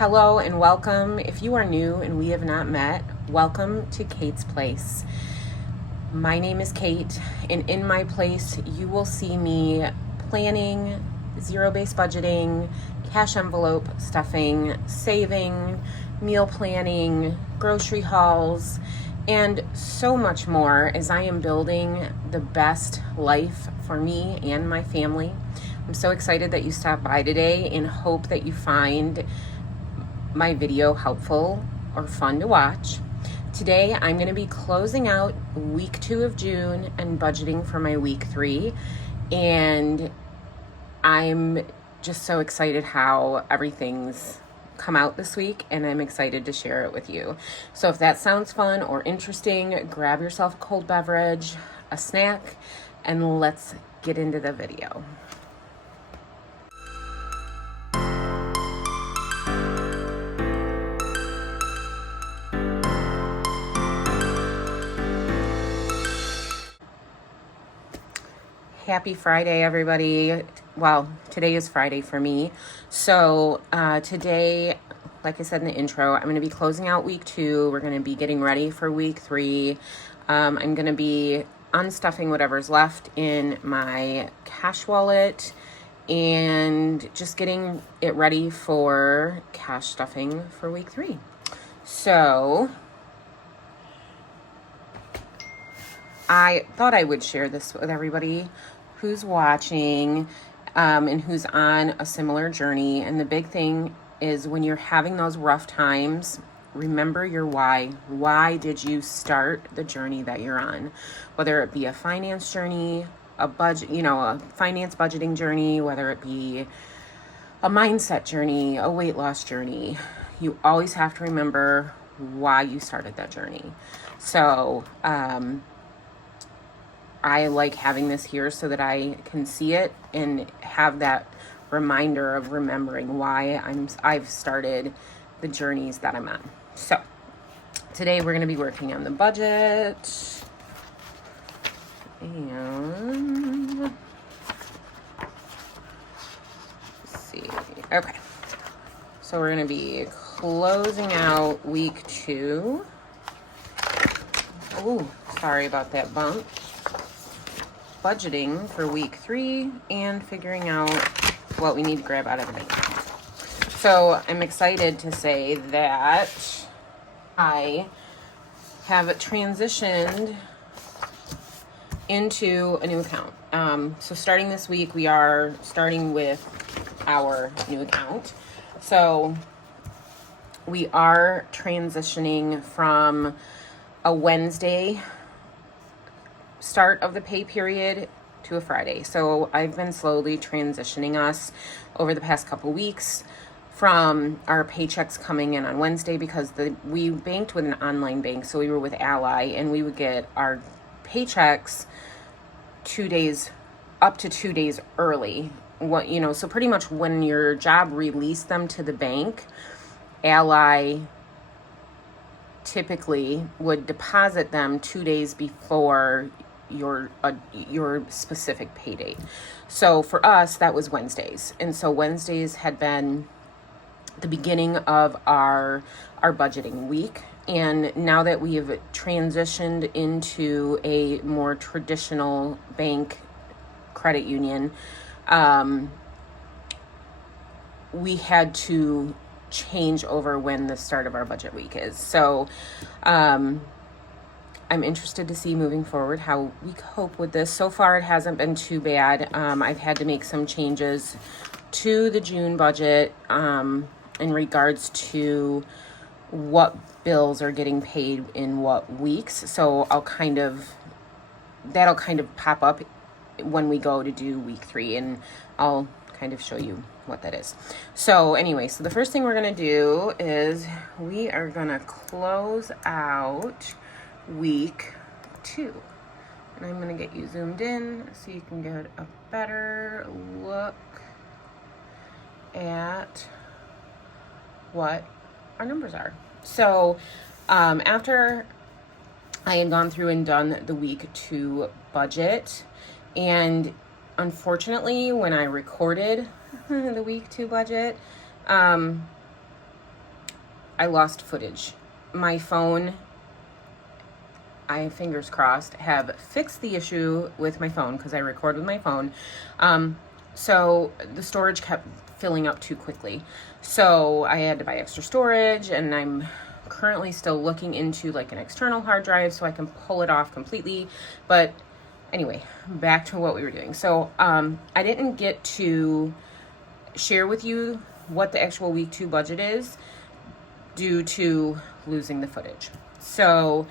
Hello and welcome. If you are new and we have not met, welcome to Kate's Place. My name is Kate, and in my place, you will see me planning, zero-based budgeting, cash envelope stuffing, saving, meal planning, grocery hauls, and so much more as I am building the best life for me and my family. I'm so excited that you stopped by today and hope that you find my video helpful or fun to watch. Today, I'm going to be closing out week 2 of June and budgeting for my week 3. And I'm just so excited how everything's come out this week, and I'm excited to share it with you. So if that sounds fun or interesting, grab yourself a cold beverage, a snack, and let's get into the video. Happy Friday, everybody. Well, today is Friday for me. So today, like I said in the intro, I'm going to be closing out week 2. We're going to be getting ready for week 3. I'm going to be unstuffing whatever's left in my cash wallet and just getting it ready for cash stuffing for week 3. So I thought I would share this with everybody who's watching and who's on a similar journey. And the big thing is, when you're having those rough times, remember your why. Why did you start the journey that you're on? Whether it be a finance journey, a budget, a finance budgeting journey, whether it be a mindset journey, a weight loss journey, you always have to remember why you started that journey. So, I like having this here so that I can see it and have that reminder of remembering why I've started the journeys that I'm on. So today we're going to be working on the budget, and let's see. Okay, so we're going to be closing out week 2. Oh, sorry about that bump. Budgeting for week 3 and figuring out what we need to grab out of the bank. So I'm excited to say that I have transitioned into a new account. So starting this week, we are starting with our new account. So we are transitioning from a Wednesday start of the pay period to a Friday. So I've been slowly transitioning us over the past couple weeks from our paychecks coming in on Wednesday, because we banked with an online bank. So we were with Ally, and we would get our paychecks 2 days, up to 2 days early. So pretty much when your job released them to the bank, Ally typically would deposit them 2 days before your specific pay date. So for us, that was Wednesdays. And so Wednesdays had been the beginning of our budgeting week. And now that we have transitioned into a more traditional bank credit union, we had to change over when the start of our budget week is. So I'm interested to see moving forward how we cope with this. So far, it hasn't been too bad. I've had to make some changes to the June budget in regards to what bills are getting paid in what weeks. So that'll kind of pop up when we go to do week 3, and I'll kind of show you what that is. So anyway, so the first thing we're going to do is we are going to close out week 2. And I'm going to get you zoomed in so you can get a better look at what our numbers are. So after I had gone through and done the week 2 budget, and unfortunately when I recorded the week 2 budget, I lost footage. My phone, I have fingers crossed, have fixed the issue with my phone because I record with my phone. So the storage kept filling up too quickly. So I had to buy extra storage, and I'm currently still looking into like an external hard drive so I can pull it off completely. But anyway, back to what we were doing. So I didn't get to share with you what the actual week 2 budget is due to losing the footage. So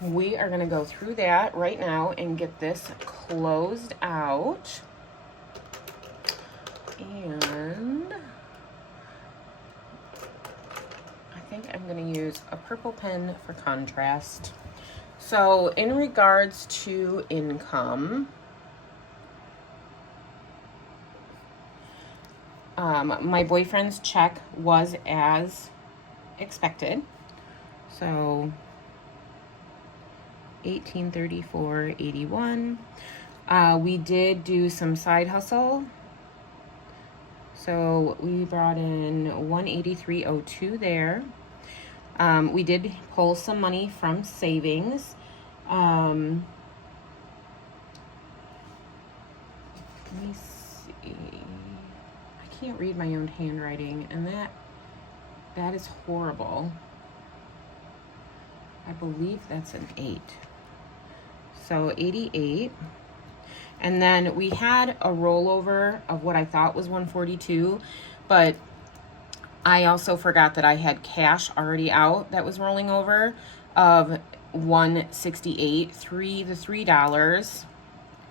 we are going to go through that right now and get this closed out. And I think I'm going to use a purple pen for contrast. So in regards to income, my boyfriend's check was as expected. So $1834.81. We did do some side hustle. So we brought in $183.02 there. We did pull some money from savings. Let me see. I can't read my own handwriting, and that is horrible. I believe that's an 8. So 88. And then we had a rollover of what I thought was 142, but I also forgot that I had cash already out that was rolling over of 168. The $3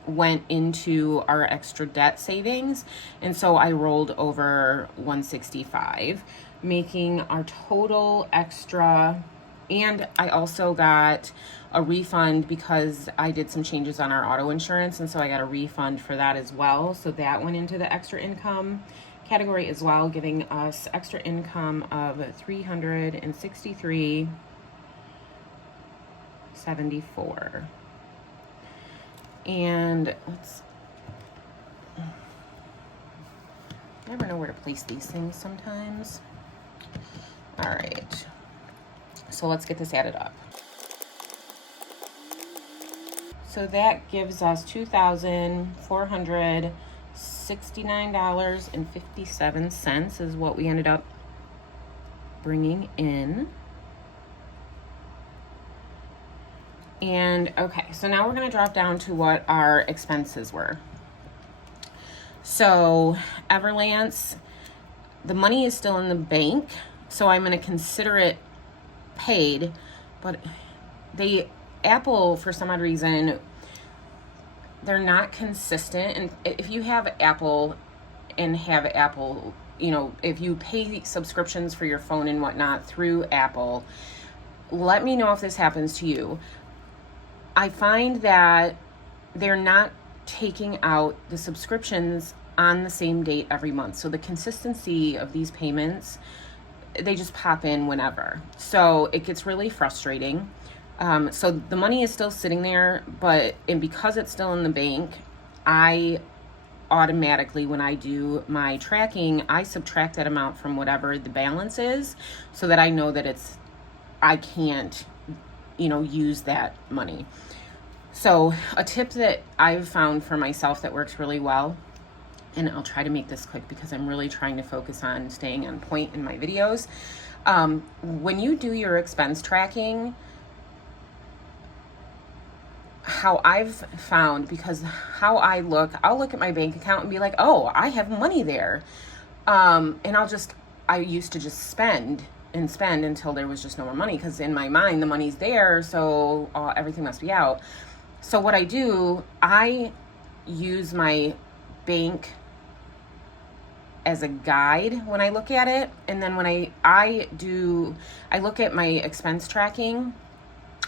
went into our extra debt savings, and so I rolled over 165, making our total extra. And I also got a refund because I did some changes on our auto insurance, and so I got a refund for that as well. So that went into the extra income category as well, giving us extra income of $363.74. And I never know where to place these things sometimes. All right. So let's get this added up. So that gives us $2,469.57 is what we ended up bringing in. And okay, so now we're going to drop down to what our expenses were. So Everlance, the money is still in the bank, so I'm going to consider it paid, but Apple, for some odd reason, they're not consistent. And if you have Apple and have Apple, if you pay subscriptions for your phone and whatnot through Apple, let me know if this happens to you. I find that they're not taking out the subscriptions on the same date every month. So the consistency of these payments, they just pop in whenever. So it gets really frustrating. So the money is still sitting there, and because it's still in the bank, I automatically, when I do my tracking, I subtract that amount from whatever the balance is so that I know that I can't, use that money. So a tip that I've found for myself that works really well, and I'll try to make this quick because I'm really trying to focus on staying on point in my videos. When you do your expense tracking, how I've found, because how I'll look at my bank account and be like, oh, I have money there. And I used to just spend until there was just no more money, because in my mind, the money's there, so everything must be out. So what I do, I use my bank as a guide when I look at it. And then when I look at my expense tracking,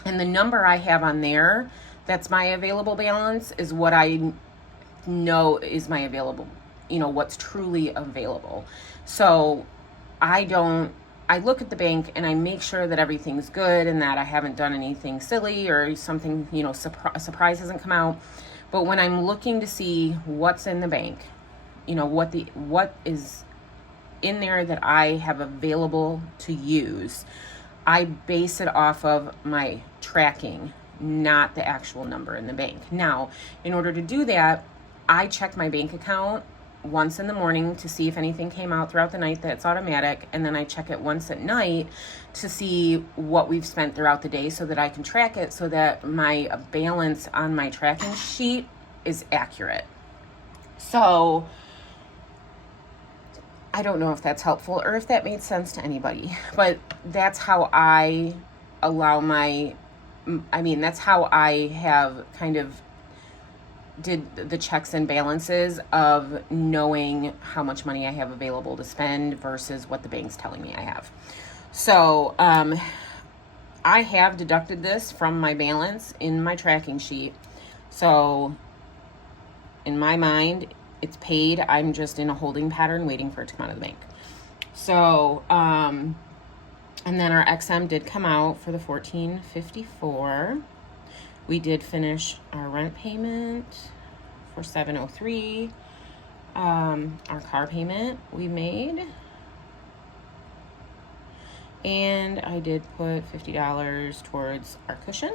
and the number I have on there, that's my available balance, is what I know is my available, what's truly available. So I look at the bank and I make sure that everything's good and that I haven't done anything silly or something, a surprise hasn't come out. But when I'm looking to see what's in the bank, what is in there that I have available to use, I base it off of my tracking, not the actual number in the bank. Now, in order to do that, I check my bank account once in the morning to see if anything came out throughout the night. That's automatic. And then I check it once at night to see what we've spent throughout the day so that I can track it, so that my balance on my tracking sheet is accurate. So I don't know if that's helpful or if that made sense to anybody, but that's how I allow that's how I have kind of did the checks and balances of knowing how much money I have available to spend versus what the bank's telling me I have. So I have deducted this from my balance in my tracking sheet. So in my mind, it's paid. I'm just in a holding pattern waiting for it to come out of the bank. So, and then our XM did come out for the $1,454. We did finish our rent payment for $703. Our car payment we made. And I did put $50 towards our cushion.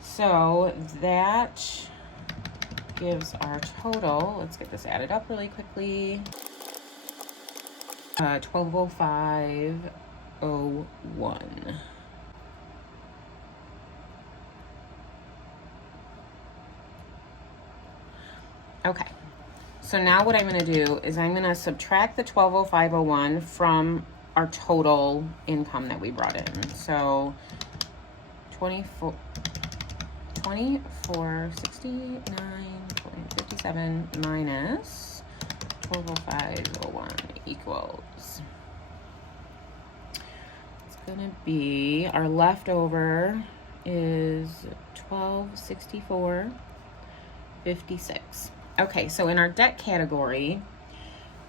So that gives our total, let's get this added up really quickly, $1,205.01. Okay, so now what I'm going to do is I'm going to subtract the $1,205.01 from our total income that we brought in. So 2469.57 minus 1205.01 equals, it's gonna be, our leftover is 1264.56. Okay, so in our debt category,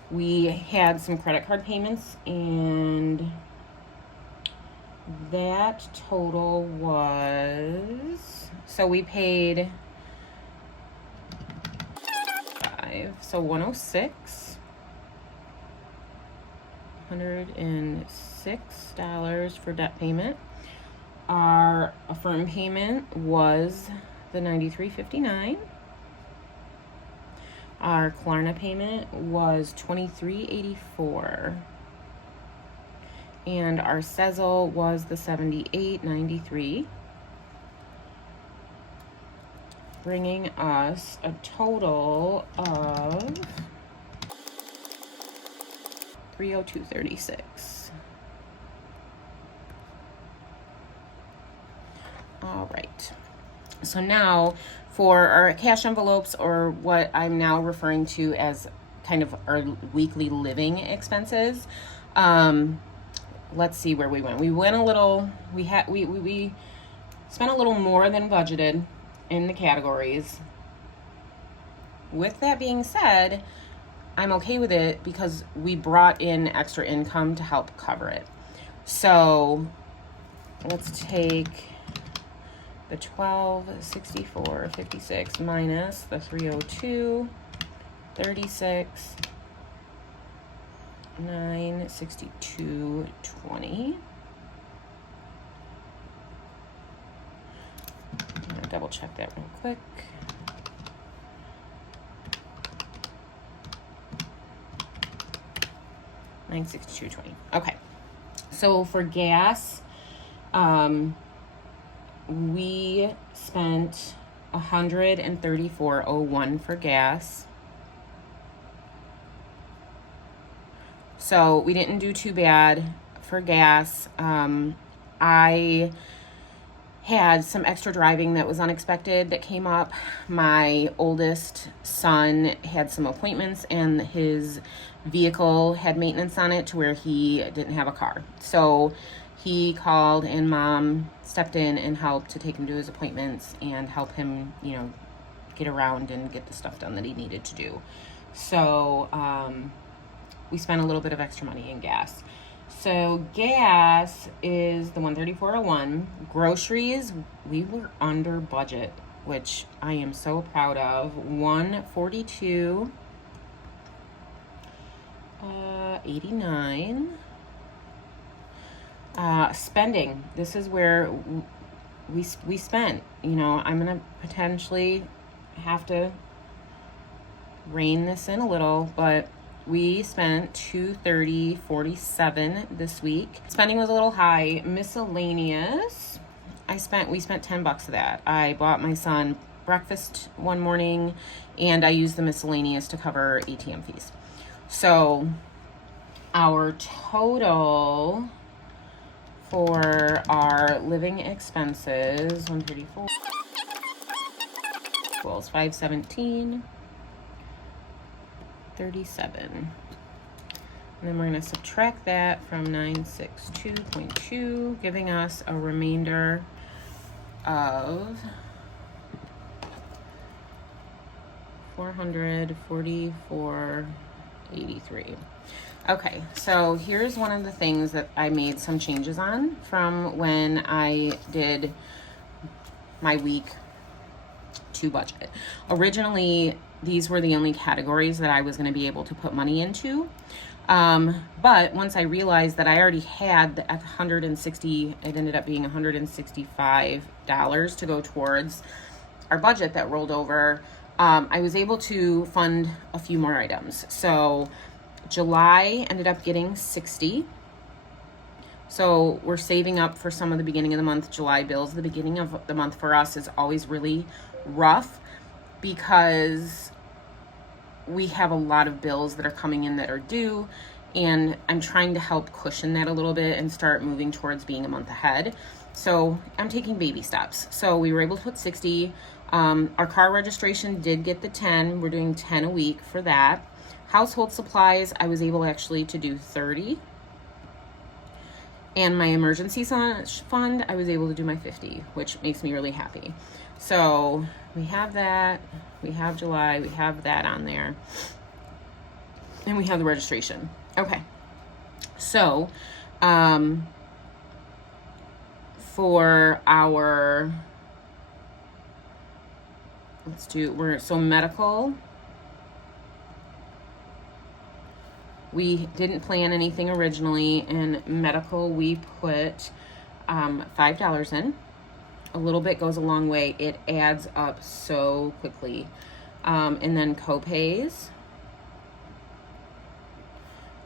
we had some credit card payments, and that total was, so we paid so $106 for debt payment. Our Affirm payment was the $93.59. Our Klarna payment was $23.84. And our Sezzle was the $78.93. Bringing us a total of $302.36. All right. So now for our cash envelopes, or what I'm now referring to as kind of our weekly living expenses, let's see where we went. We went a little, we spent a little more than budgeted in the categories. With that being said, I'm okay with it because we brought in extra income to help cover it. So let's take the 1264.56 minus the 302.36, 962.20. Double check that real quick. $962.20. Okay. So for gas, we spent $134.01 for gas. So we didn't do too bad for gas. I had some extra driving that was unexpected that came up. My oldest son had some appointments, and his vehicle had maintenance on it to where he didn't have a car. So he called, and Mom stepped in and helped to take him to his appointments and help him, get around and get the stuff done that he needed to do. So we spent a little bit of extra money in gas. So gas is the $134.01. Groceries, we were under budget, which I am so proud of. $142.20. $89. Spending. This is where we spent. You know, I'm gonna potentially have to rein this in a little, but we spent $230.47 this week. Spending was a little high. Miscellaneous. We spent $10 of that. I bought my son breakfast one morning, and I used the miscellaneous to cover ATM fees. So our total for our living expenses, 134 equals 517.37. And then we're going to subtract that from 962.2, giving us a remainder of $444.83. Okay, so here's one of the things that I made some changes on from when I did my week 2 budget. Originally, these were the only categories that I was going to be able to put money into. But once I realized that I already had the it ended up being $165 to go towards our budget that rolled over, I was able to fund a few more items. So July ended up getting $60. So we're saving up for some of the beginning of the month July bills. The beginning of the month for us is always really rough because we have a lot of bills that are coming in that are due, and I'm trying to help cushion that a little bit and start moving towards being a month ahead. So I'm taking baby steps. So we were able to put 60. Our car registration did get the 10. We're doing 10 a week for that. Household supplies, I was able actually to do 30. And my emergency fund, I was able to do my 50, which makes me really happy. So we have that, we have July, we have that on there, and we have the registration. Okay, so for our, medical, we didn't plan anything originally. In medical, we put $5 in. A little bit goes a long way. It adds up so quickly. And then co-pays.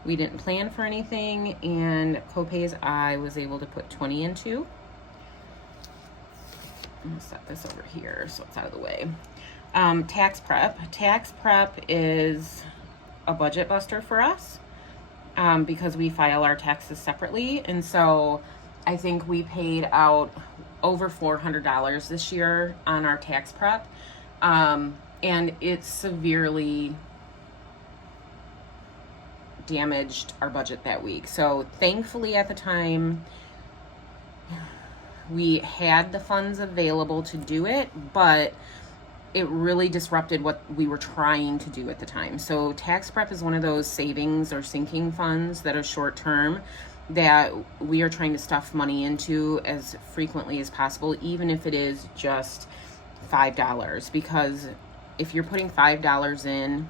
We didn't plan for anything, and co-pays I was able to put 20 into. I'm gonna set this over here so it's out of the way. Tax prep. Tax prep is a budget buster for us because we file our taxes separately. And so I think we paid out over $400 this year on our tax prep. And it severely damaged our budget that week. So thankfully at the time we had the funds available to do it, but it really disrupted what we were trying to do at the time. So tax prep is one of those savings or sinking funds that are short term that we are trying to stuff money into as frequently as possible, even if it is just $5, because if you're putting $5 in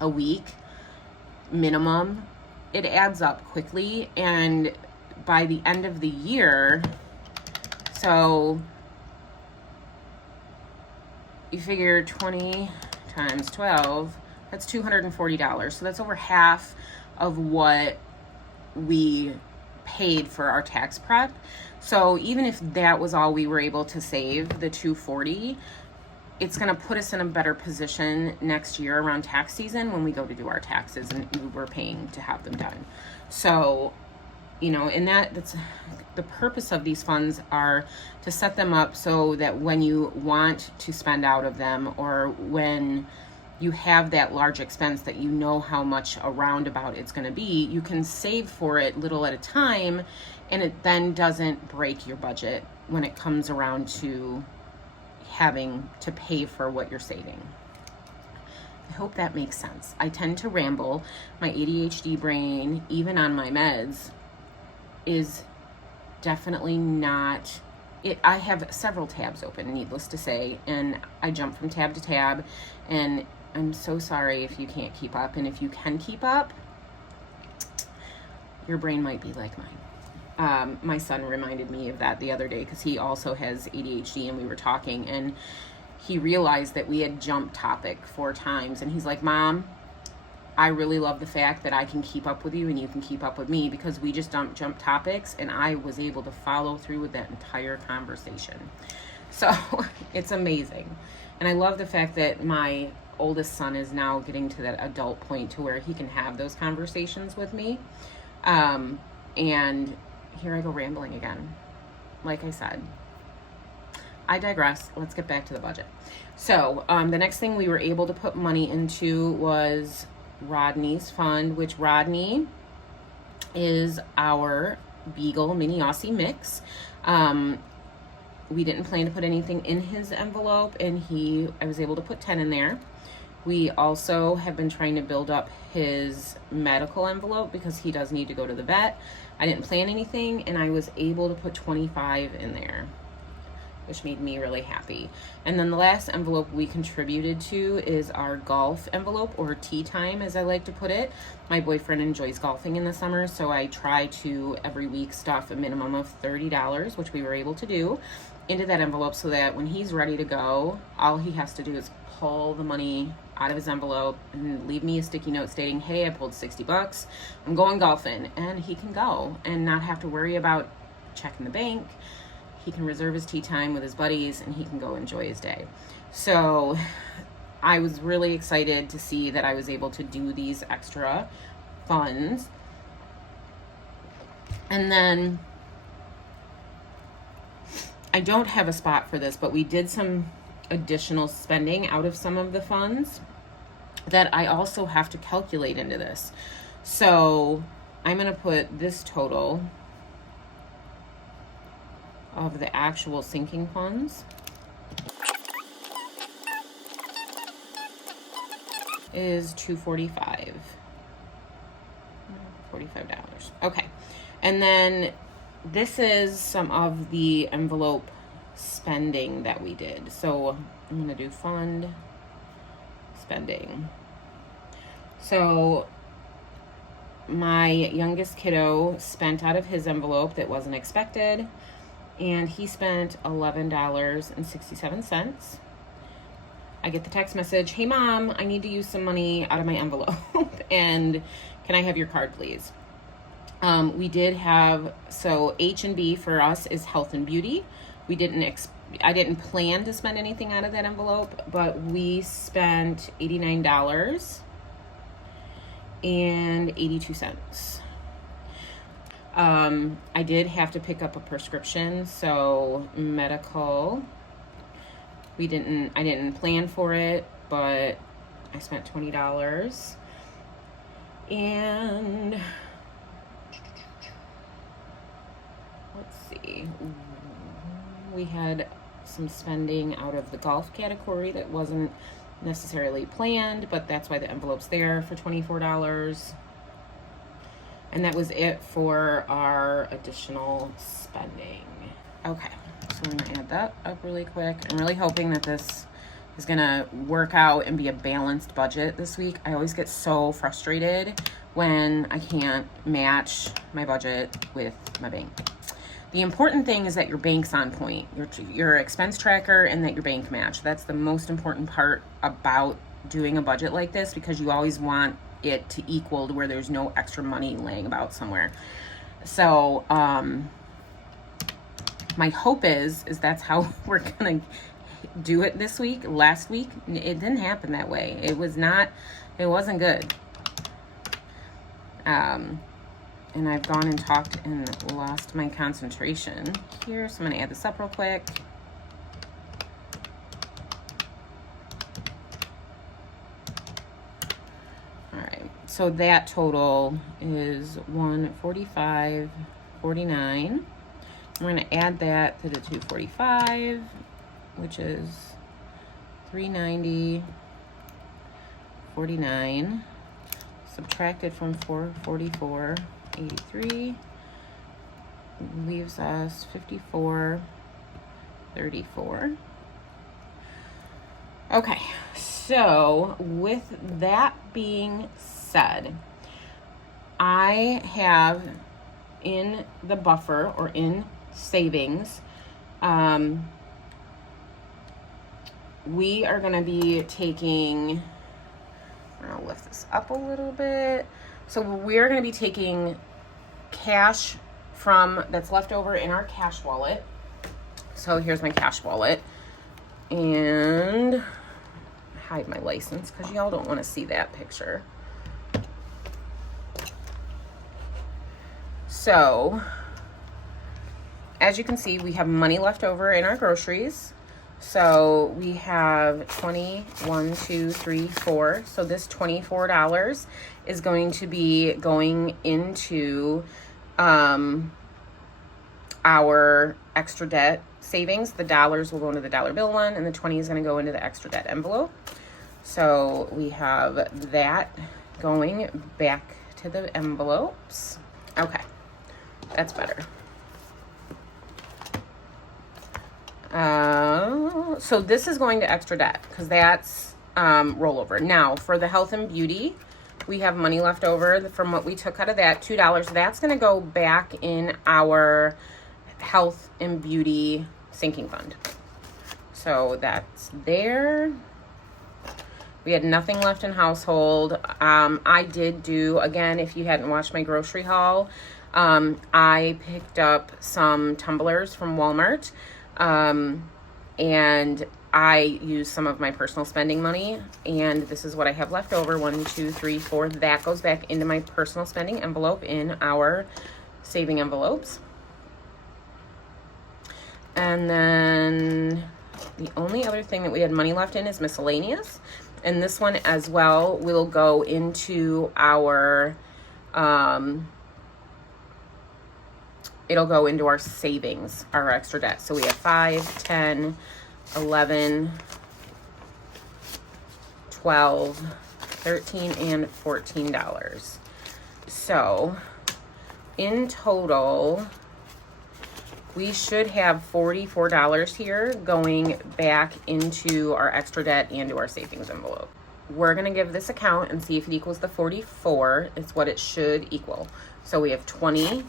a week minimum, it adds up quickly. And by the end of the year, so you figure 20 times 12, that's $240. So that's over half of what we paid for our tax prep. So even if that was all we were able to save, the $240, it's going to put us in a better position next year around tax season when we go to do our taxes and we're paying to have them done. So, and that's the purpose of these funds, are to set them up so that when you want to spend out of them, or when you have that large expense that you know how much a roundabout it's going to be, you can save for it little at a time, and it then doesn't break your budget when it comes around to having to pay for what you're saving. I hope that makes sense. I tend to ramble. My ADHD brain, even on my meds, is definitely not it. I have several tabs open, needless to say, and I jump from tab to tab, and I'm so sorry if you can't keep up. And if you can keep up, your brain might be like mine. My son reminded me of that the other day because he also has ADHD, and we were talking, and he realized that we had jumped topic 4 times, and he's like, Mom, I really love the fact that I can keep up with you and you can keep up with me, because we just don't jump topics, and I was able to follow through with that entire conversation. So it's amazing. And I love the fact that my oldest son is now getting to that adult point to where he can have those conversations with me. And here I go rambling again. Like I said, I digress. Let's get back to the budget. So the next thing we were able to put money into was Rodney's fund, which Rodney is our Beagle Mini Aussie mix. We didn't plan to put anything in his envelope, and I was able to put 10 in there. We also have been trying to build up his medical envelope because he does need to go to the vet. I didn't plan anything, and I was able to put 25 in there, which made me really happy. And then the last envelope we contributed to is our golf envelope, or tea time as I like to put it. My boyfriend enjoys golfing in the summer, so I try to every week stuff a minimum of $30, which we were able to do, into that envelope, so that when he's ready to go, all he has to do is pull the money out of his envelope and leave me a sticky note stating, hey, I pulled $60, I'm going golfing, and he can go and not have to worry about checking the bank. He can reserve his tea time with his buddies, and he can go enjoy his day. So I was really excited to see that I was able to do these extra funds. And then I don't have a spot for this, but we did some additional spending out of some of the funds that I also have to calculate into this. So I'm going to put this total of the actual sinking funds is $245. $45. Okay. And then this is some of the envelope spending that we did. So I'm going to do fund spending. So my youngest kiddo spent out of his envelope that wasn't expected, and he spent $11.67. I get the text message, hey Mom, I need to use some money out of my envelope and can I have your card, please? We did have, so H&B for us is health and beauty. I didn't plan to spend anything out of that envelope, but we spent $89.82. I did have to pick up a prescription, so medical, I didn't plan for it, but I spent $20. And let's see, we had some spending out of the golf category that wasn't necessarily planned, but that's why the envelope's there for $24. And that was it for our additional spending. Okay, so I'm gonna add that up really quick. I'm really hoping that this is gonna work out and be a balanced budget this week. I always get so frustrated when I can't match my budget with my bank. The important thing is that your bank's on point, your expense tracker, and that your bank match. That's the most important part about doing a budget like this, because you always want it to equal to where there's no extra money laying about somewhere. So my hope is that's how we're gonna do it this week. Last week it didn't happen that way. It wasn't good. And I've gone and talked and lost my concentration here, so I'm gonna add this up real quick. All right, so that total is $145.49. We're gonna add that to the $245, which is $390.49, subtracted from $444.83, leaves us $54.34. Okay, so with that being said, I have in the buffer or in savings, we are going to be taking, I'll lift this up a little bit. So we're going to be taking cash from that's left over in our cash wallet. So here's my cash wallet, and hide my license because y'all don't want to see that picture. So as you can see, we have money left over in our groceries. So we have 1, 2, 3, 4. So this $24 is going to be going into our extra debt savings. The dollars will go into the dollar bill one, and the 20 is going to go into the extra debt envelope. So we have that going back to the envelopes. Okay, that's better. So this is going to extra debt because that's rollover. Now for the health and beauty, we have money left over from what we took out of that, $2. That's going to go back in our health and beauty sinking fund. So that's there. We had nothing left in household. I did do, again, if you hadn't watched my grocery haul, I picked up some tumblers from Walmart. And I used some of my personal spending money, and this is what I have left over. 1, 2, 3, 4. That goes back into my personal spending envelope in our saving envelopes. And then the only other thing that we had money left in is miscellaneous. And this one as well will go into our, it'll go into our savings, our extra debt. So we have 5, 10, 11, 12, 13, and $14. So in total, we should have $44 here going back into our extra debt and to our savings envelope. We're going to give this account and see if it equals the 44. It's what it should equal. So we have 20,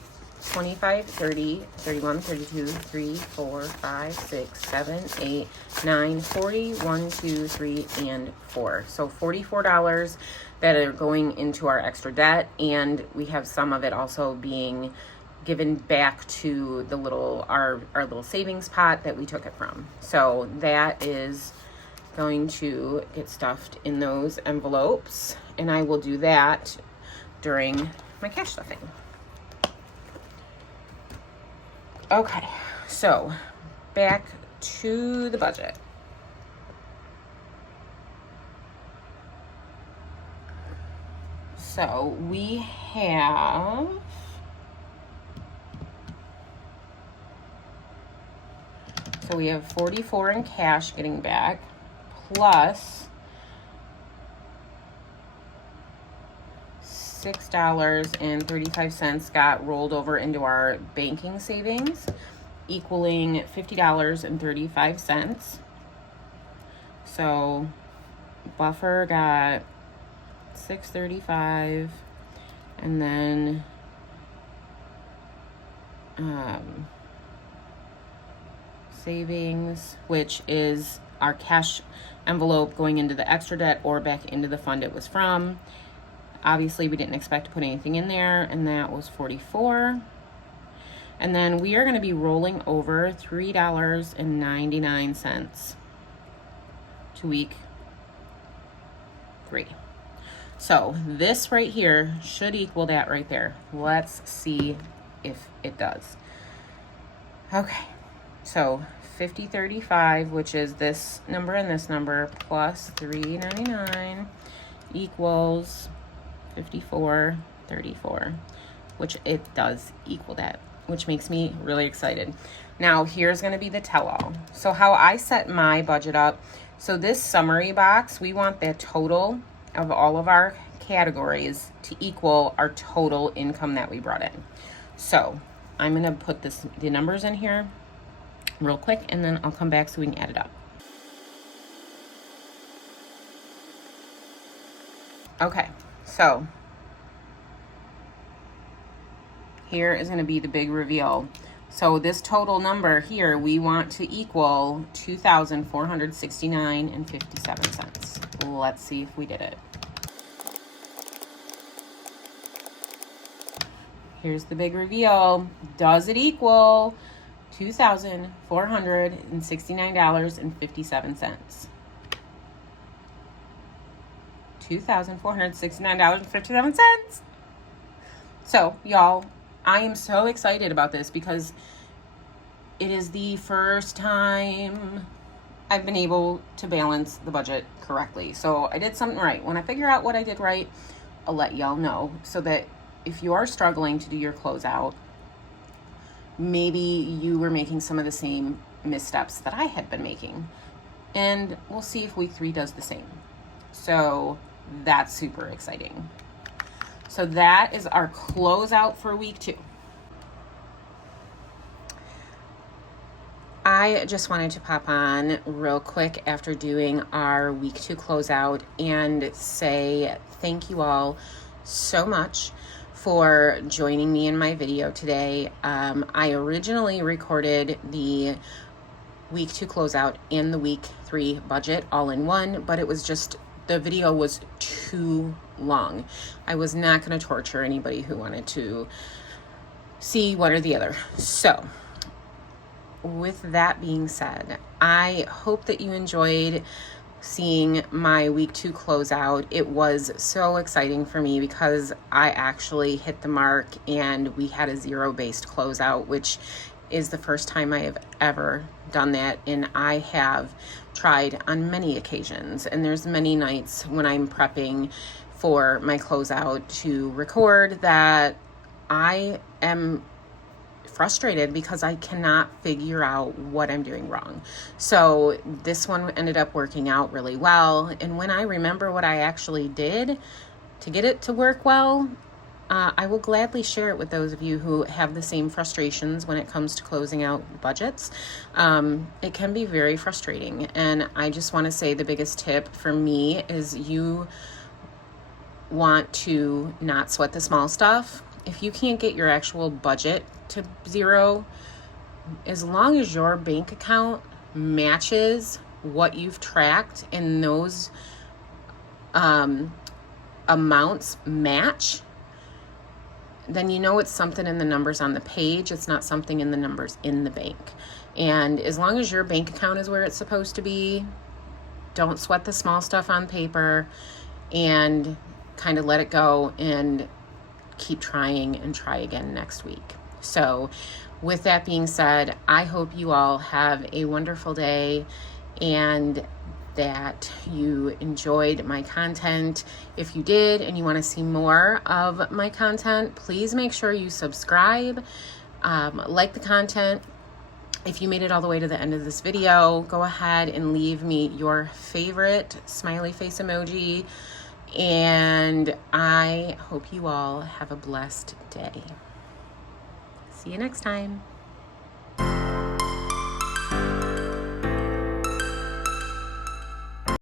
25, 30, 31, 32, 3, 4, 5, 6, 7, 8, 9, 40, 1, 2, 3, and 4. So $44 that are going into our extra debt, and we have some of it also being given back to the our little savings pot that we took it from. So that is going to get stuffed in those envelopes, and I will do that during my cash stuffing. Okay, so back to the budget. So we have $44 in cash getting back, plus $6.35 got rolled over into our banking savings, equaling $50.35. So buffer got $6.35, and then savings, which is our cash envelope going into the extra debt or back into the fund it was from. Obviously, we didn't expect to put anything in there, and that was $44. And then we are going to be rolling over $3.99 to week 3. So this right here should equal that right there. Let's see if it does. Okay, so 50.35, which is this number and this number, plus $3.99 equals 54.34, which it does equal that, which makes me really excited. Now here's going to be the tell-all. So how I set my budget up, so this summary box, we want the total of all of our categories to equal our total income that we brought in. So I'm going to put the numbers in here real quick, and then I'll come back so we can add it up. Okay, so here is going to be the big reveal. So this total number here, we want to equal $2,469.57. Let's see if we did it. Here's the big reveal. Does it equal $2,469.57? $2,469.57. So, y'all, I am so excited about this because it is the first time I've been able to balance the budget correctly. So I did something right. When I figure out what I did right, I'll let y'all know, so that if you are struggling to do your closeout, maybe you were making some of the same missteps that I had been making. And we'll see if week 3 does the same. So that's super exciting. So that is our closeout for week 2. I just wanted to pop on real quick after doing our week 2 closeout and say thank you all so much for joining me in my video today. I originally recorded the week 2 closeout and the week 3 budget all in one, but it was just, the video was too long. I was not going to torture anybody who wanted to see one or the other. So with that being said, I hope that you enjoyed seeing my week 2 closeout. It was so exciting for me because I actually hit the mark and we had a zero-based closeout, which is the first time I have ever done that, and I have tried on many occasions. And there's many nights when I'm prepping for my closeout to record that I am frustrated because I cannot figure out what I'm doing wrong. So this one ended up working out really well. And when I remember what I actually did to get it to work well, I will gladly share it with those of you who have the same frustrations when it comes to closing out budgets. It can be very frustrating. And I just want to say the biggest tip for me is you want to not sweat the small stuff. If you can't get your actual budget to zero, as long as your bank account matches what you've tracked and those amounts match, then you know it's something in the numbers on the page. It's not something in the numbers in the bank. And as long as your bank account is where it's supposed to be, don't sweat the small stuff on paper and kind of let it go and keep trying and try again next week. So with that being said, I hope you all have a wonderful day and that you enjoyed my content. If you did and you want to see more of my content, please make sure you subscribe, like the content. If you made it all the way to the end of this video, go ahead and leave me your favorite smiley face emoji. And I hope you all have a blessed day. See you next time.